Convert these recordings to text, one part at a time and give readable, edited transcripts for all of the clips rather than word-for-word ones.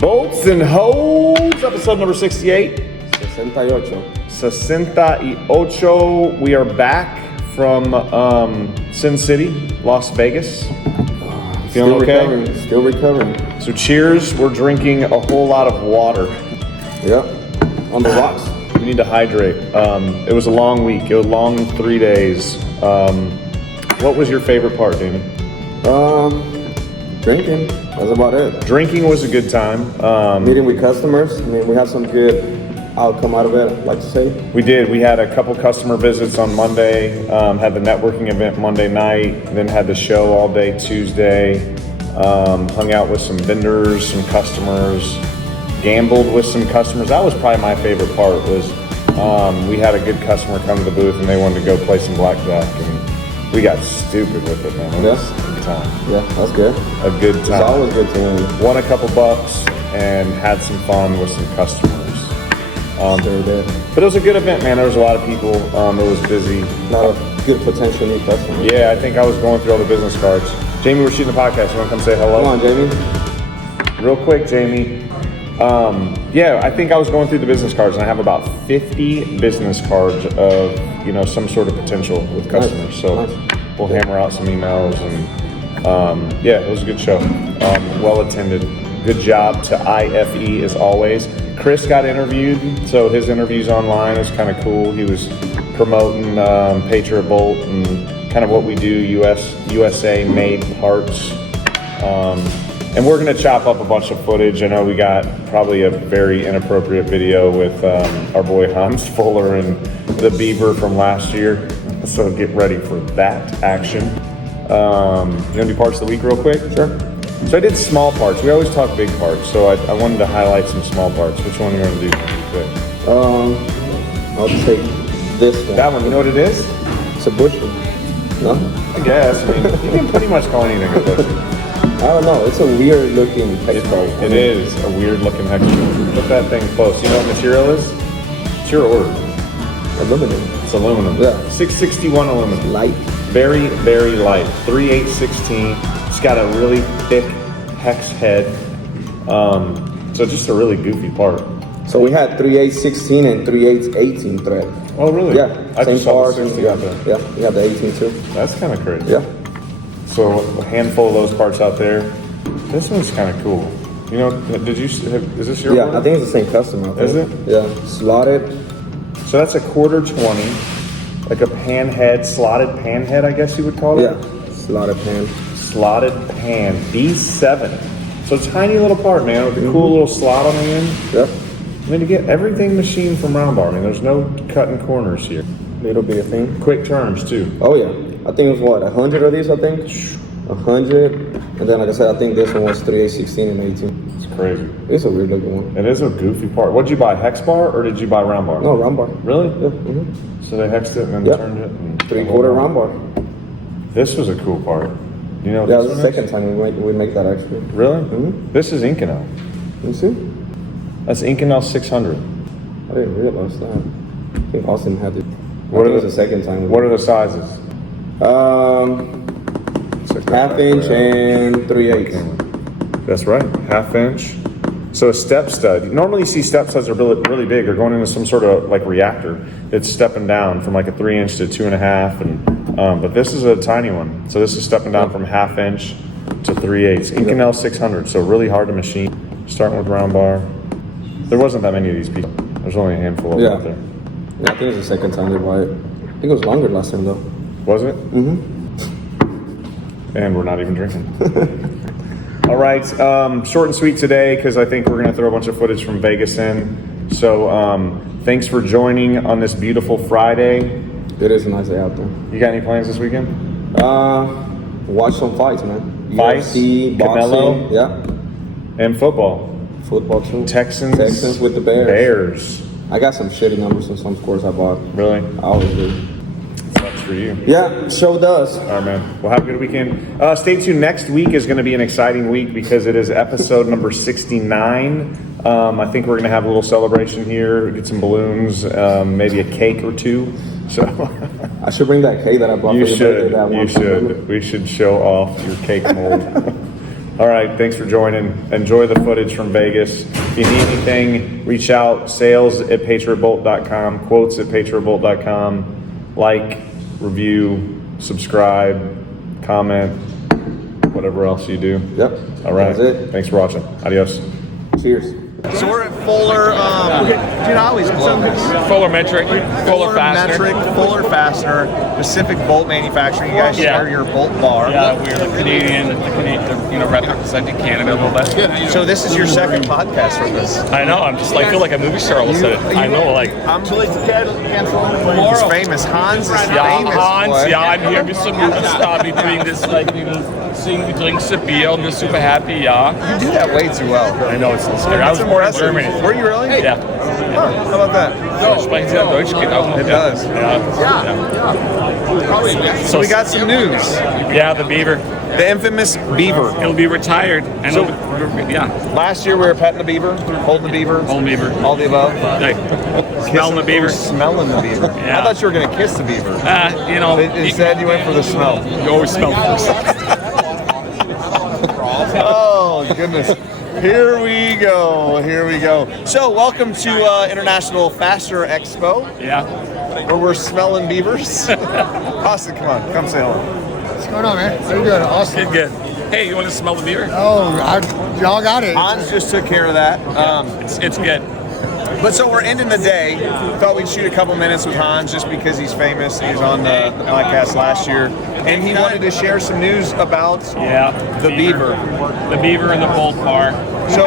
Bolts and Holes, episode number 68. 68. We are back from Sin City, Las Vegas. Feeling okay? Still recovering. So cheers. We're drinking a whole lot of water. Yep. On the rocks. We need to hydrate. It was a long week. It was a long 3 days. What was your favorite part, Damon? Drinking. That's about it. Drinking was a good time. Meeting with customers. I mean, we had some good outcome out of it, I'd like to say. We did. We had a couple customer visits on Monday, had the networking event Monday night, then had the show all day Tuesday, hung out with some vendors, some customers, gambled with some customers. That was probably my favorite part was we had a good customer come to the booth and they wanted to go play some blackjack and we got stupid with it, man. It was a good time. Yeah, that's good. A good time. It's always good to win. Won a couple bucks and had some fun with some customers. But it was a good event, man. There was a lot of people. It was busy. A lot of good potential new customers. Yeah, I think I was going through all the business cards. Jamie, we're shooting a podcast. You want to come say hello? Come on, Jamie. Real quick, Jamie. Yeah, I think I was going through the business cards, and I have about 50 business cards of some sort of potential with customers. Nice. So we'll hammer out some emails, and yeah, it was a good show. Well attended. Good job to IFE as always. Chris got interviewed, so his interview's online. It's kind of cool. He was promoting Patriot Bolt and kind of what we do, USA made parts. And we're gonna chop up a bunch of footage. I know we got probably a very inappropriate video with our boy Hans Fuller and the Beaver from last year. So get ready for that action. You gonna do parts of the week real quick? Sure. So I did small parts. We always talk big parts, so I wanted to highlight some small parts. Which one are you going to do? I'll take this one. That one. You know what it is? It's a bushel. No? I guess. I mean, you can pretty much call anything a bushel. I don't know. It's a weird looking hex bolt. It is a weird looking hex bolt. Put that thing close. You know what material is? It's your order. Aluminum. It's aluminum. Yeah. 661 aluminum. Light. Very, very light. 3816. It's got a really thick hex head. So just a really goofy part. So we had 3816 and 3818 thread. Oh, really? Yeah. I Same just saw parts. the 16 out there. Yeah, we got the 18 too. That's kind of crazy. Yeah. So a handful of those parts out there. This one's kind of cool. You know, is this your Yeah, order? I think it's the same customer. Is it? Yeah. Slotted. So that's a quarter 20, like a pan head, slotted pan head, I guess you would call it. Yeah. Slotted pan. Slotted pan, B7. So tiny little part, man, with a cool little slot on the end. Yep. I mean, to get everything machined from round bar. I mean, there's no cutting corners here. It'll be a thing. Quick turns too. Oh yeah. I think it was what, 100 of these, I think? 100. And then, like I said, I think this one was 3816 and 18. It's crazy. It's a weird looking one. It is a goofy part. What'd you buy, hex bar or did you buy round bar? No, round bar. Really? Yeah. So they hexed it and then turned it? And 3/4 round bar. This was a cool part. You know what Yeah, this it's the one second time we make that actually. Really? Mm-hmm. This is Inconel. You see? That's Inconel 600. I didn't realize that. I think Austin had it. What are the second time? What are the sizes? Half inch and 3/8. That's right, half inch. So a step stud. Normally you see step studs are really, really big. They're going into some sort of like reactor. It's stepping down from like a 3 inch to 2.5, and but this is a tiny one. So this is stepping down from half inch to 3/8. Inconel 600. So really hard to machine. Starting with round bar. There wasn't that many of these people. There's only a handful of them out there. Yeah, I think it was the second time they bought it. I think it was longer last time though. Was it? Mm-hmm. And we're not even drinking. All right, short and sweet today because I think we're going to throw a bunch of footage from Vegas in. So thanks for joining on this beautiful Friday. It is a nice day out there. You got any plans this weekend? Watch some fights, man. Fights? UFC, boxing, Canelo? yeah. And football. Football too. Texans with the Bears. Bears. I got some shitty numbers on some scores I bought. Really? I always do. Sucks for you. Yeah, show does. All right, man. Well, have a good weekend. Stay tuned. Next week is going to be an exciting week because it is episode number 69. I think we're going to have a little celebration here, get some balloons, maybe a cake or two. So I should bring that cake that I bought for your birthday. You should. We should show off your cake mold. All right, thanks for joining. Enjoy the footage from Vegas. If you need anything, reach out. sales@patriotbolt.com, quotes@patriotbolt.com. Like, review, subscribe, comment, whatever else you do. Yep. All right. That's it. Thanks for watching. Adios. Cheers. So we're at Fuller. Dude, I always blow this. Fuller Metric, Fuller Fastener. Metric, Fuller Fastener, Pacific Bolt Manufacturing. You guys share your bolt bar. Yeah, we're the Canadian, representing Canada a little bit. So this is your second podcast with us. I know. I'm just like feel like a movie star all of a sudden. I know, like. He's famous. Hans is famous. Hans. boy. Yeah, I'm here with some movie star. Be doing this, like, seeing me drink some beer. I'm just super happy. Yeah. You do that way too well. I know it's so scary. I was born in Germany. Were you really? Yeah. Huh, how about that? Sprechen Sie Deutsch? Geht auch noch. It does. Yeah. So we got some news. Yeah, the Beaver. The infamous Beaver. It'll be retired. And So- yeah, Last year we were petting the Beaver, holding the Beaver, old Beaver. all the above. Like, smelling the Beaver. Smelling the Beaver. Yeah. I thought you were going to kiss the Beaver. Instead you went for the smell. You always smell first. Oh, goodness. Here we go. Here we go. So, welcome to International Fastener Expo, Yeah. where we're smelling beavers. Austin, come on. Come say hello. What's going on, man? How you doing? Awesome. Good. Hey, you want to smell the beaver? Oh, y'all got it. Hans just took care of that. It's good. But so we're ending the day. Thought we'd shoot a couple minutes with Hans just because he's famous. He was on the podcast last year. And he wanted to share some news about Yeah. the Beaver. The Beaver and the Bolt Bar. So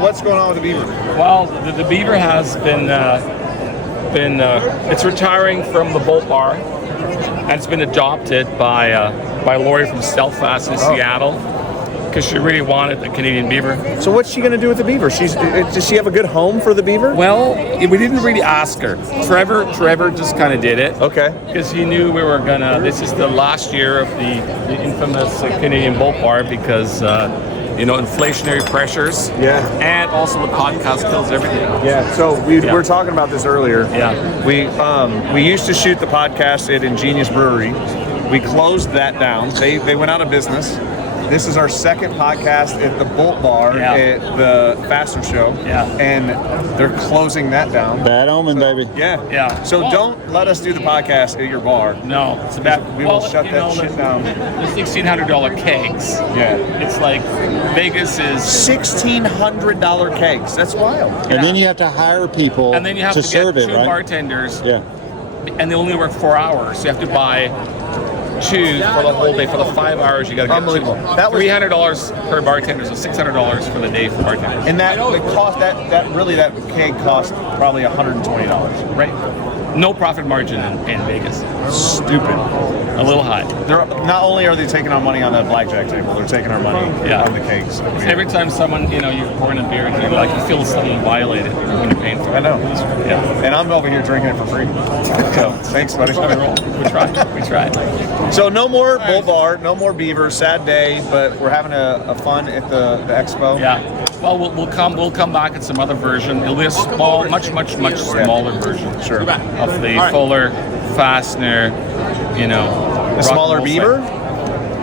what's going on with the Beaver? Well, the Beaver has been it's retiring from the Bolt Bar, and it's been adopted by Lori from Stealthfast in Seattle, because she really wanted the Canadian Beaver. So what's she going to do with the Beaver? Does she have a good home for the Beaver? Well, we didn't really ask her. Trevor just kind of did it. Okay. Because he knew we were gonna. This is the last year of the infamous Canadian Bolt Bar, because inflationary pressures. Yeah. And also the podcast kills everything. Yeah. So we were talking about this earlier. Yeah. We used to shoot the podcast at Ingenious Brewery. We closed that down. They went out of business. This is our second podcast at the Bolt Bar at the Fastener Show. Yeah. And they're closing that down. Bad omen, baby. Yeah. Yeah. So don't let us do the podcast at your bar. No, it's about. We will shut that shit down. The $1,600 kegs. Yeah. It's like Vegas is. $1,600 kegs. That's wild. And then you have to hire people And then you have to to serve get it, two right? bartenders, Yeah. and they only work 4 hours. So you have to buy two for the whole day. For the 5 hours, you got to get Unbelievable. two. That was- $300 per bartender, so $600 for the day for bartenders. And that keg cost probably $120. Right. No profit margin in Vegas. Stupid. A little high. They're not only are they taking our money on that blackjack table, they're taking our money on the kegs. I mean, Every time someone, you're pouring a beer and you're like, you feel someone violated when you're paying for it. I know. Yeah. And I'm over here drinking it for free. So thanks, buddy. We tried. We tried. So no more Bull Bar, no more Beaver. Sad day, but we're having a fun at the expo. Yeah. Well, we'll come back at some other version. It'll be a small, much smaller version. Sure. Of the Fuller, Fastener, A smaller Beaver,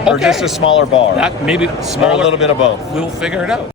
or Okay. just a smaller bar, That maybe or a smaller. little bit of both. We'll figure it out.